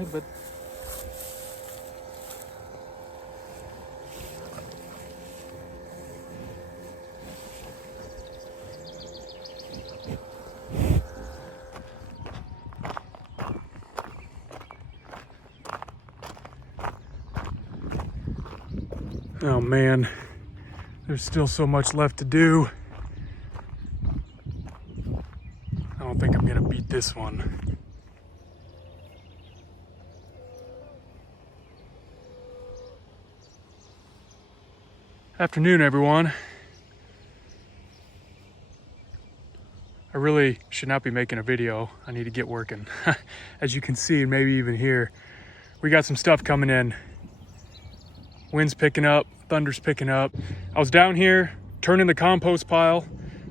ahead, bud. Oh man, there's still so much left to do. I don't think I'm gonna beat this one. Afternoon, everyone. I really should not be making a video. I need to get working. As you can see, and maybe even hear, we got some stuff coming in. Wind's picking up, thunder's picking up. I was down here turning the compost pile.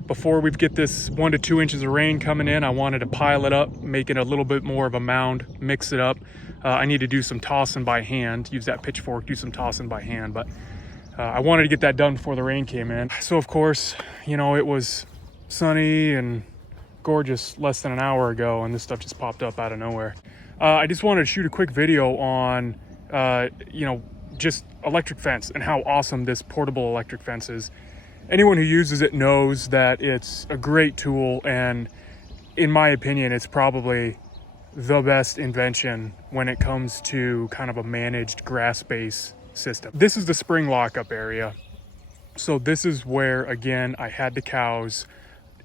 Before we get this 1 to 2 inches of rain coming in, I wanted to pile it up, make it a little bit more of a mound, mix it up. I need to do some tossing by hand, use that pitchfork, do some tossing by hand, but I wanted to get that done before the rain came in. So of course, you know, it was sunny and gorgeous less than an hour ago, and this stuff just popped up out of nowhere. I just wanted to shoot a quick video on, you know, just electric fence and how awesome this portable electric fence is. Anyone who uses it knows that it's a great tool, and in my opinion, it's probably the best invention when it comes to kind of a managed grass base system. This is the spring lockup area. So this is where, again, I had the cows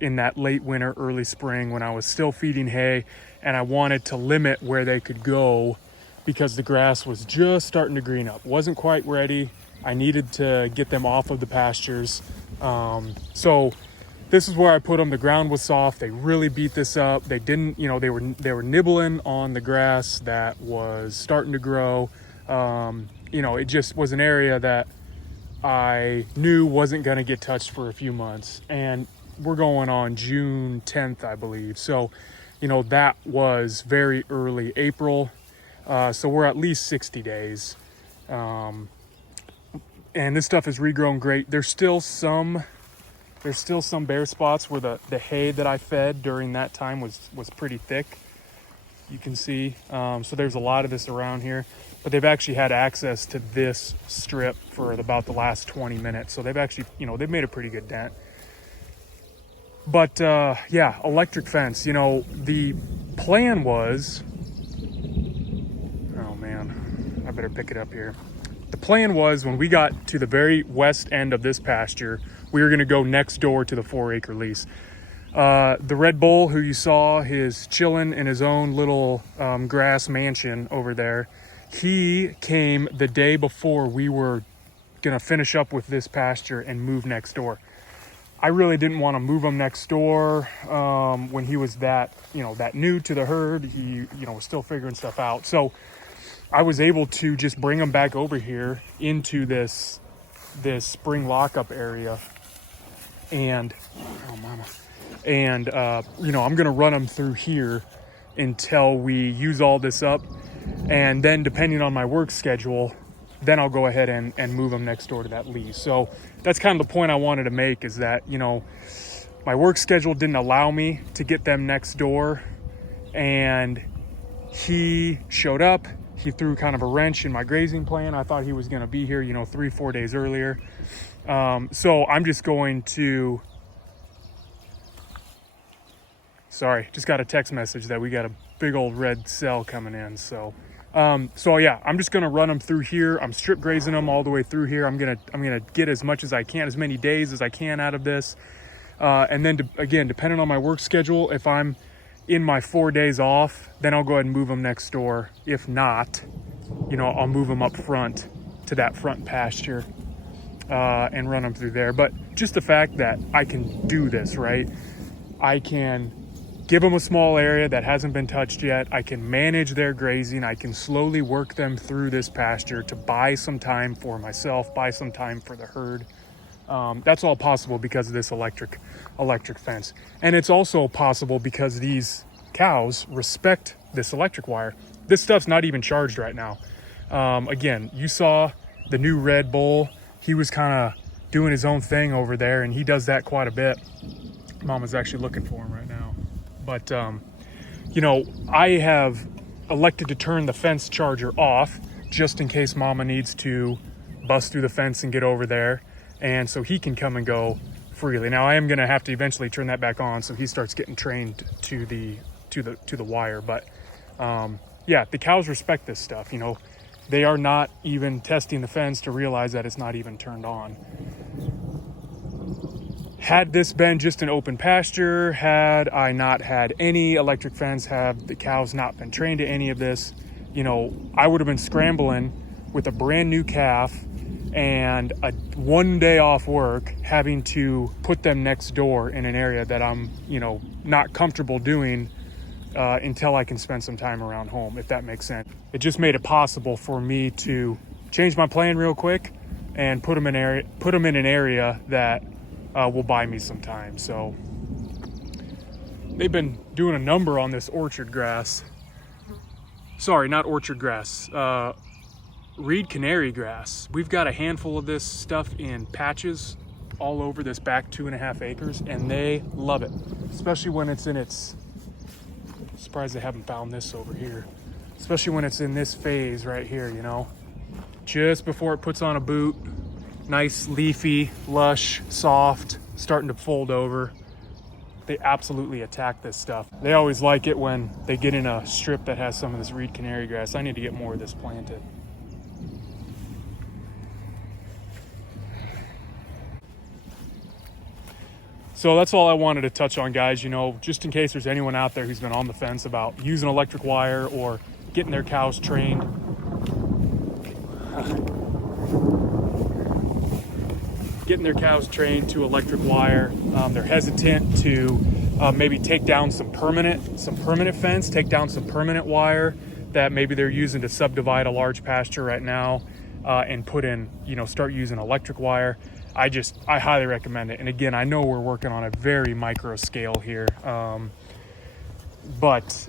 in that late winter, early spring when I was still feeding hay, and I wanted to limit where they could go because the grass was just starting to green up. Wasn't quite ready. I needed to get them off of the pastures. So this is where I put them. The ground was soft. They really beat this up. They didn't, you know, they were nibbling on the grass that was starting to grow. You know, it just was an area that I knew wasn't going to get touched for a few months. And we're going on June 10th, I believe. So, you know, that was very early April. So we're at least 60 days. And this stuff has regrown great. There's still some bare spots where the hay that I fed during that time was pretty thick. You can see, so there's a lot of this around here, but they've actually had access to this strip for about the last 20 minutes. So they've actually, you know, they've made a pretty good dent. But yeah, electric fence, you know, the plan was, oh man, I better pick it up here. The plan was when we got to the very west end of this pasture, we were going to go next door to the 4-acre lease. The Red Bull, who you saw, is chilling in his own little grass mansion over there. He came the day before we were going to finish up with this pasture and move next door. I really didn't want to move him next door when he was that new to the herd. He, you know, was still figuring stuff out. So I was able to just bring them back over here into this spring lockup area, and you know, I'm gonna run them through here until we use all this up, and then depending on my work schedule, then I'll go ahead and move them next door to that lease. So that's kind of the point I wanted to make, is that, you know, my work schedule didn't allow me to get them next door, and he showed up. He threw kind of a wrench in my grazing plan. I thought he was going to be here, you know, 3-4 days earlier. So I'm just going to, sorry, just got a text message that we got a big old red cell coming in. So yeah, I'm just going to run them through here. I'm strip grazing them all the way through here. I'm going to get as much as I can, as many days as I can out of this. And then again, depending on my work schedule, if I'm in my 4 days off, then I'll go ahead and move them next door. If not, you know, I'll move them up front to that front pasture and run them through there. But just the fact that I can do this, right? I can give them a small area that hasn't been touched yet. I can manage their grazing. I can slowly work them through this pasture to buy some time for myself, buy some time for the herd. That's all possible because of this electric fence. And it's also possible because these cows respect this electric wire. This stuff's not even charged right now. Again, you saw the new Red Bull. He was kind of doing his own thing over there, and he does that quite a bit. Mama's actually looking for him right now. But, you know, I have elected to turn the fence charger off just in case Mama needs to bust through the fence and get over there, and so he can come and go freely. Now I am going to have to eventually turn that back on so he starts getting trained to the wire, but yeah, the cows respect this stuff. You know, they are not even testing the fence to realize that it's not even turned on. Had this been just an open pasture, had I not had any electric fence, have the cows not been trained to any of this, you know, I would have been scrambling with a brand new calf and one day off work, having to put them next door in an area that I'm, you know, not comfortable doing until I can spend some time around home, if that makes sense. It just made it possible for me to change my plan real quick and put them in an area that will buy me some time. So they've been doing a number on this orchard grass. Sorry, not orchard grass. Reed canary grass. We've got a handful of this stuff in patches all over this back 2.5 acres, and they love it, especially when it's in its, surprised they haven't found this over here, especially when it's in this phase right here, you know, just before it puts on a boot. Nice, leafy, lush, soft, starting to fold over. They absolutely attack this stuff. They always like it when they get in a strip that has some of this reed canary grass. I need to get more of this planted. So that's all I wanted to touch on, guys. You know, just in case there's anyone out there who's been on the fence about using electric wire or getting their cows trained. Getting their cows trained to electric wire. They're hesitant to maybe take down some permanent fence, take down some permanent wire that maybe they're using to subdivide a large pasture right now, and put in, you know, start using electric wire. I highly recommend it. And again, I know we're working on a very micro scale here, but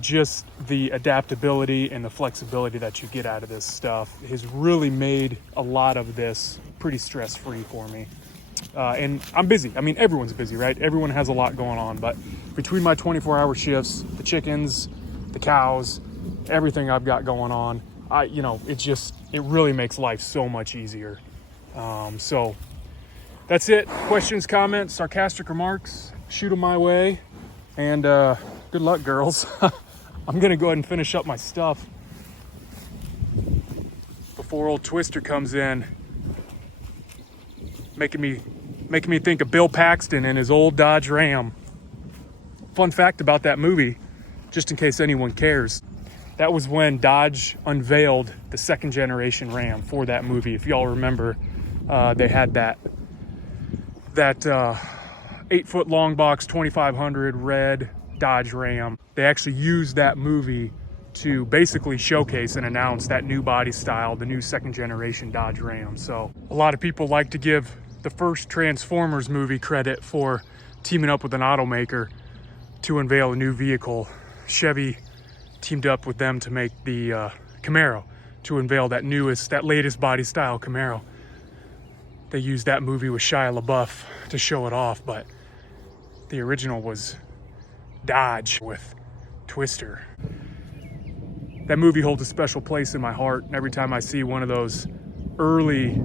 just the adaptability and the flexibility that you get out of this stuff has really made a lot of this pretty stress-free for me. And I'm busy. I mean, everyone's busy, right? Everyone has a lot going on, but between my 24-hour shifts, the chickens, the cows, everything I've got going on, it really makes life so much easier. So that's it. Questions, comments, sarcastic remarks, shoot them my way. And good luck, girls. I'm gonna go ahead and finish up my stuff before old Twister comes in, making me think of Bill Paxton and his old Dodge Ram. Fun fact about that movie, just in case anyone cares, that was when Dodge unveiled the second generation Ram for that movie. If y'all remember, they had that 8-foot long box 2500 red Dodge Ram. They actually used that movie to basically showcase and announce that new body style, the new second generation Dodge Ram. So a lot of people like to give the first Transformers movie credit for teaming up with an automaker to unveil a new vehicle. Chevy teamed up with them to make the Camaro, to unveil that latest body style Camaro. They used that movie with Shia LaBeouf to show it off, but the original was Dodge with Twister. That movie holds a special place in my heart, and every time I see one of those early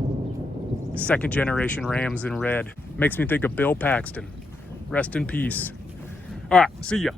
second generation Rams in red, it makes me think of Bill Paxton. Rest in peace. All right, see ya.